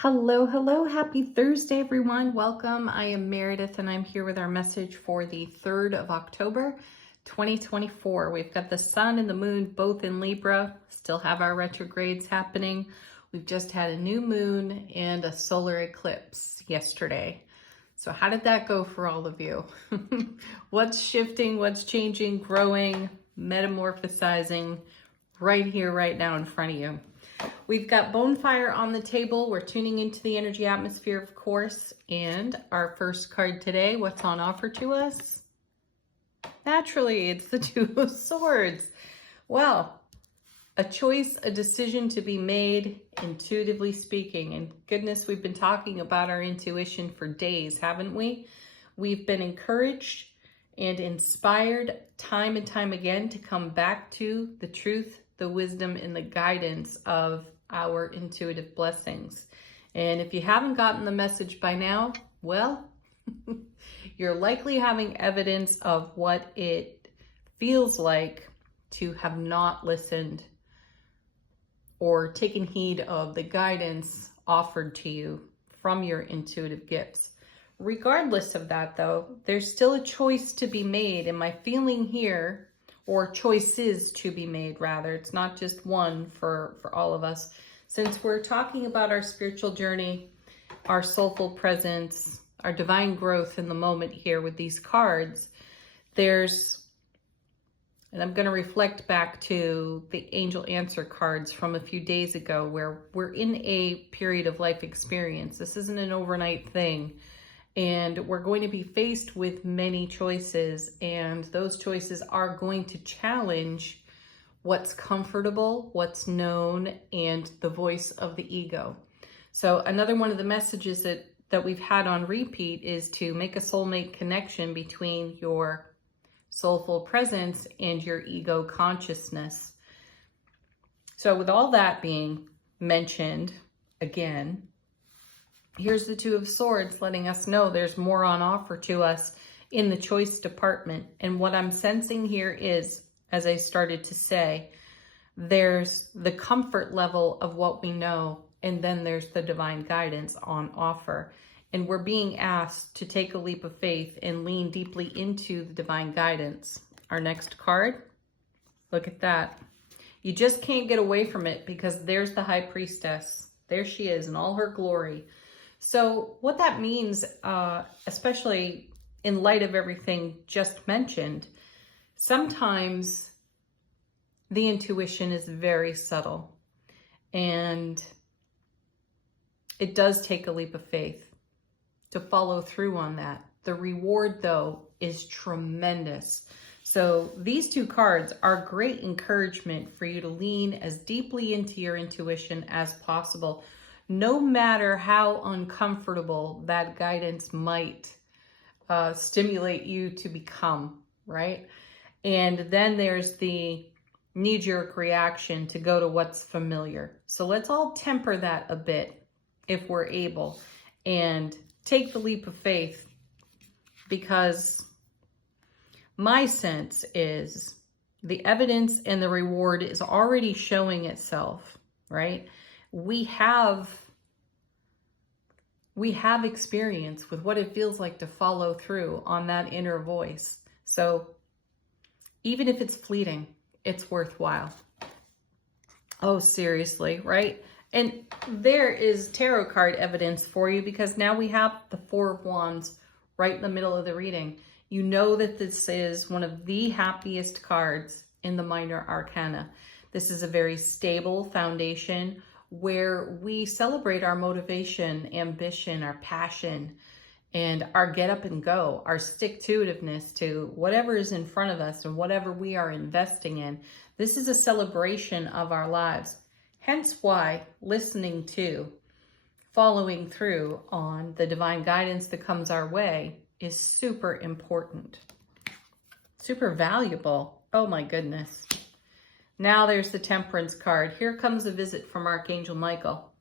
Hello, hello. Happy Thursday, everyone. Welcome. I am Meredith, and I'm here with our message for the 3rd of October, 2024. We've got the sun and the moon both in Libra, still have our retrogrades happening. We've just had a new moon and a solar eclipse yesterday. So how did that go for all of you? What's shifting, what's changing, growing, metamorphosizing right here, right now in front of you? We've got bonfire on the table. We're tuning into the energy atmosphere, of course. And our first card today, what's on offer to us? Naturally, it's the Two of Swords. Well, a choice, a decision to be made, intuitively speaking. And goodness, we've been talking about our intuition for days, haven't we? We've been encouraged and inspired time and time again to come back to the truth, the wisdom, and the guidance of our intuitive blessings. And if you haven't gotten the message by now, well, you're likely having evidence of what it feels like to have not listened or taken heed of the guidance offered to you from your intuitive gifts. Regardless of that, though, there's still a choice to be made. And my feeling here, or choices to be made, rather. It's not just one for all of us. Since we're talking about our spiritual journey, our soulful presence, our divine growth in the moment here with these cards, and I'm going to reflect back to the angel answer cards from a few days ago, where we're in a period of life experience. This isn't an overnight thing. And we're going to be faced with many choices, and those choices are going to challenge what's comfortable, what's known, and the voice of the ego. So another one of the messages that we've had on repeat is to make a soulmate connection between your soulful presence and your ego consciousness. So with all that being mentioned, again, here's the Two of Swords letting us know there's more on offer to us in the choice department. And what I'm sensing here is, as I started to say, there's the comfort level of what we know, and then there's the divine guidance on offer. And we're being asked to take a leap of faith and lean deeply into the divine guidance. Our next card, look at that. You just can't get away from it, because there's the High Priestess. There she is in all her glory. So what that means, especially in light of everything just mentioned, sometimes the intuition is very subtle, and it does take a leap of faith to follow through on that. The reward, though, is tremendous. So these two cards are great encouragement for you to lean as deeply into your intuition as possible, no matter how uncomfortable that guidance might stimulate you to become, right? And then there's the knee-jerk reaction to go to what's familiar. So let's all temper that a bit if we're able, and take the leap of faith, because my sense is the evidence and the reward is already showing itself, right? We have experience with what it feels like to follow through on that inner voice. So even if it's fleeting, it's worthwhile. Oh, seriously, right? And there is tarot card evidence for you, because now we have the Four of Wands right in the middle of the reading. You know that this is one of the happiest cards in the minor arcana. This is a very stable foundation where we celebrate our motivation, ambition, our passion, and our get up and go, our stick-to-itiveness to whatever is in front of us and whatever we are investing in. This is a celebration of our lives. Hence why listening to, following through on the divine guidance that comes our way is super important, super valuable. Oh my goodness. Now there's the Temperance card. Here comes a visit from Archangel Michael.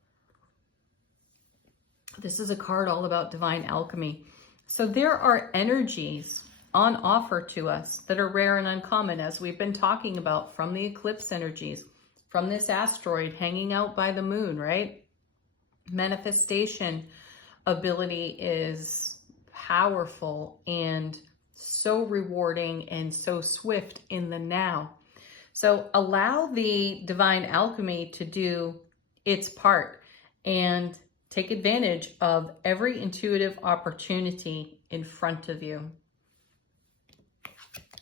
This is a card all about divine alchemy. So there are energies on offer to us that are rare and uncommon, as we've been talking about, from the eclipse energies, from this asteroid hanging out by the moon, right? Manifestation ability is powerful and so rewarding and so swift in the now. So allow the divine alchemy to do its part and take advantage of every intuitive opportunity in front of you.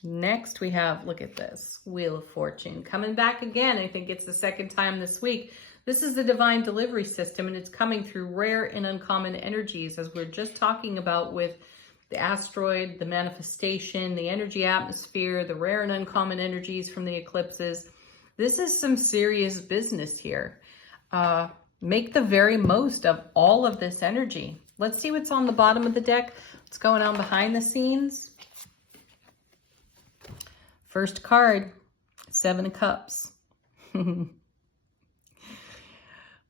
Next we have, look at this, Wheel of Fortune. Coming back again, I think it's the second time this week. This is the divine delivery system, and it's coming through rare and uncommon energies, as we're just talking about with the asteroid, the manifestation, the energy atmosphere, the rare and uncommon energies from the eclipses. This is some serious business here. Make the very most of all of this energy. Let's see what's on the bottom of the deck. What's going on behind the scenes? First card, Seven of Cups.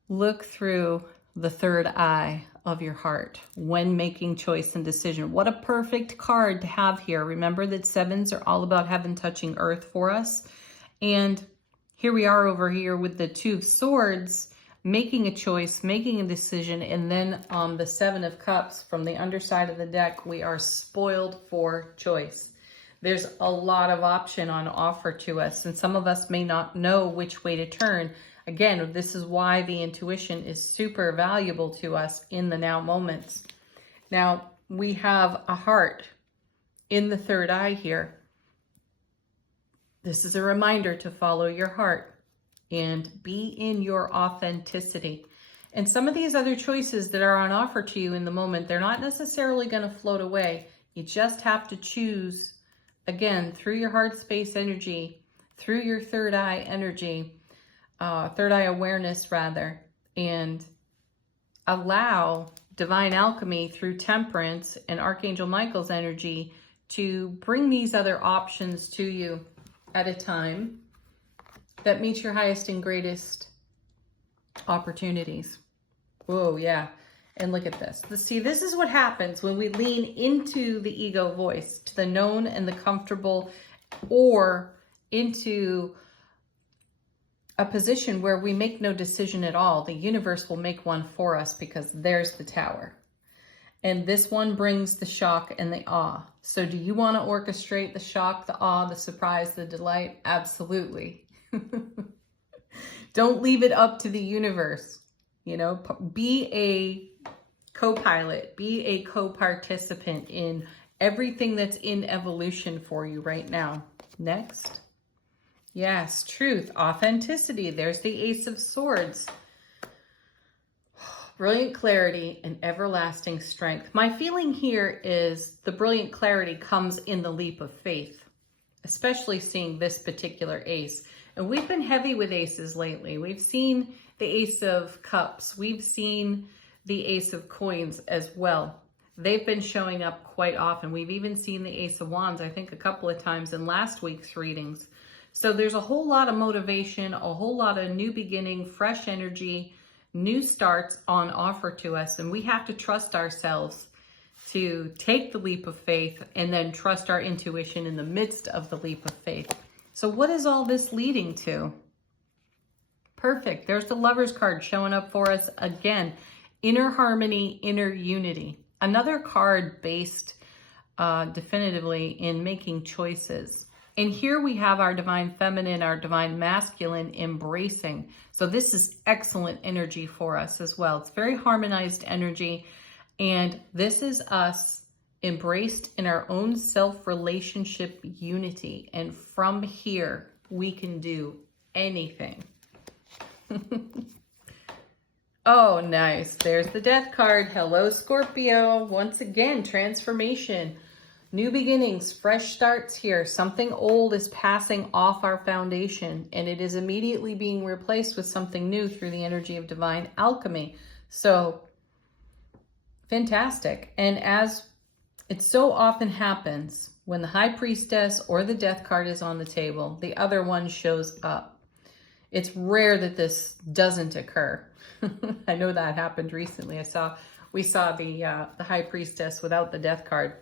Look through the third eye of your heart when making choice and decision. What a perfect card to have here. Remember that sevens are all about heaven touching earth for us. And here we are over here with the Two of Swords, making a choice, making a decision. And then on the Seven of Cups from the underside of the deck, we are spoiled for choice. There's a lot of option on offer to us, and some of us may not know which way to turn. Again, this is why the intuition is super valuable to us in the now moments. Now, we have a heart in the third eye here. This is a reminder to follow your heart and be in your authenticity. And some of these other choices that are on offer to you in the moment, they're not necessarily going to float away. You just have to choose, again, through your heart space energy, through your third eye energy, third eye awareness rather, and allow divine alchemy through temperance and Archangel Michael's energy to bring these other options to you at a time that meets your highest and greatest opportunities. Whoa, yeah. And look at this. See, this is what happens when we lean into the ego voice, to the known and the comfortable, or into a position where we make no decision at all. The universe will make one for us because there's the Tower. And this one brings the shock and the awe. So do you want to orchestrate the shock, the awe, the surprise, the delight? Absolutely. Don't leave it up to the universe. You know, be a co-pilot, be a co-participant in everything that's in evolution for you right now. Next. Yes, truth, authenticity. There's the Ace of Swords. Brilliant clarity and everlasting strength. My feeling here is the brilliant clarity comes in the leap of faith, especially seeing this particular ace. And we've been heavy with aces lately. We've seen the Ace of Cups. We've seen the Ace of Coins as well. They've been showing up quite often. We've even seen the Ace of Wands, I think, a couple of times in last week's readings. So there's a whole lot of motivation, a whole lot of new beginning, fresh energy, new starts on offer to us. And we have to trust ourselves to take the leap of faith and then trust our intuition in the midst of the leap of faith. So what is all this leading to? Perfect. There's the Lover's card showing up for us again. Inner harmony, inner unity. Another card based definitively in making choices. And here we have our divine feminine, our divine masculine embracing. So this is excellent energy for us as well. It's very harmonized energy. And this is us embraced in our own self-relationship unity. And from here, we can do anything. Oh, nice. There's the Death card. Hello, Scorpio. Once again, transformation. New beginnings, fresh starts here. Something old is passing off our foundation, and it is immediately being replaced with something new through the energy of divine alchemy. So, fantastic. And as it so often happens, when the High Priestess or the Death card is on the table, the other one shows up. It's rare that this doesn't occur. I know that happened recently. We saw the High Priestess without the Death card.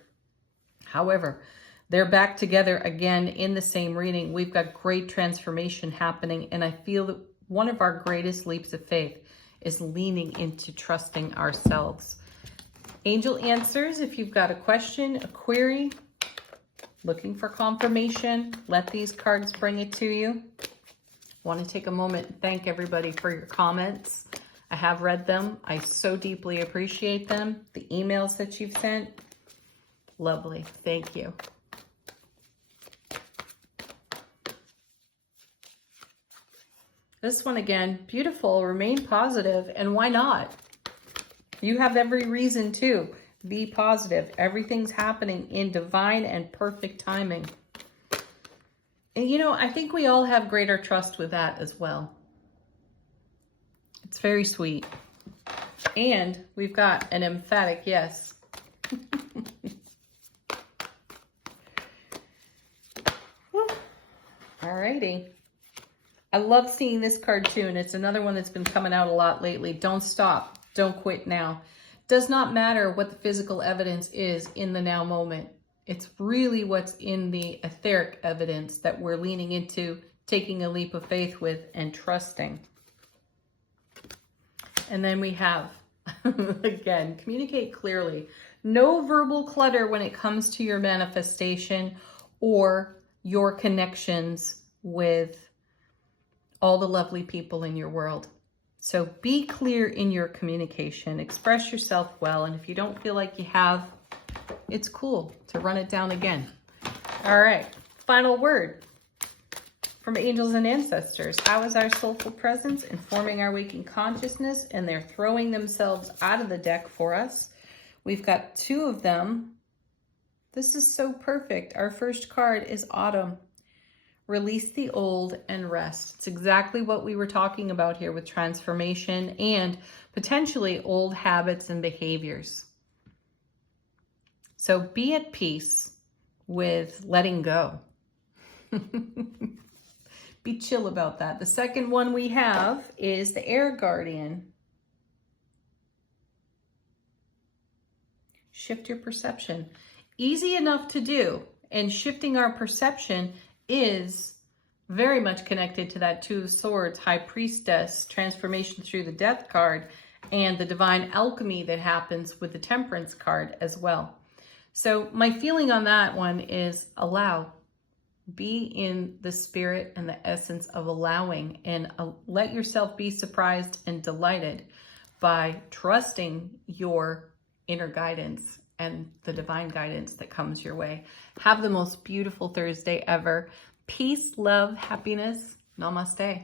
However, they're back together again in the same reading. We've got great transformation happening, and I feel that one of our greatest leaps of faith is leaning into trusting ourselves. Angel answers, if you've got a question, a query, looking for confirmation, let these cards bring it to you. I want to take a moment and thank everybody for your comments. I have read them. I so deeply appreciate them. The emails that you've sent, lovely. Thank you. This one again, beautiful, remain positive, and why not? You have every reason to be positive. Everything's happening in divine and perfect timing. And you know, I think we all have greater trust with that as well. It's very sweet. And we've got an emphatic yes. Alrighty. I love seeing this card too, and it's another one that's been coming out a lot lately. Don't stop. Don't quit now. Does not matter what the physical evidence is in the now moment. It's really what's in the etheric evidence that we're leaning into, taking a leap of faith with, and trusting. And then we have, again, communicate clearly. No verbal clutter when it comes to your manifestation or your connections with all the lovely people in your world. So be clear in your communication, express yourself well, and if you don't feel like you have, it's cool to run it down again. All right, final word from angels and ancestors. How is our soulful presence informing our waking consciousness? And they're throwing themselves out of the deck for us. We've got two of them. This is so perfect. Our first card is Autumn. Release the old and rest. It's exactly what we were talking about here with transformation and potentially old habits and behaviors. So be at peace with letting go. Be chill about that. The second one we have is the Air Guardian. Shift your perception. Easy enough to do, and shifting our perception is very much connected to that Two of Swords, High Priestess, transformation through the Death card, and the divine alchemy that happens with the Temperance card as well. So my feeling on that one is allow. Be in the spirit and the essence of allowing, and let yourself be surprised and delighted by trusting your inner guidance and the divine guidance that comes your way. Have the most beautiful Thursday ever. Peace, love, happiness. Namaste.